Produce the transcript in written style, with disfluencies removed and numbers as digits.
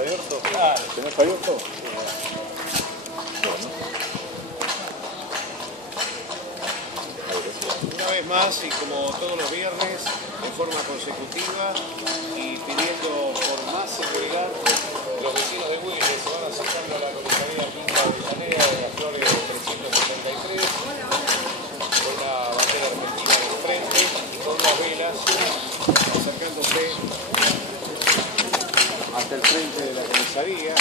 abierto? Claro. ¿Tenés abierto? Una vez más, y como todos los viernes, en forma consecutiva y pidiendo por más seguridad, los vecinos de Wilde se van acercando a la comisaría Quinta de Llanera de las Flores 373, con la bandera argentina del frente y con las velas, acercándose hasta el frente de la comisaría.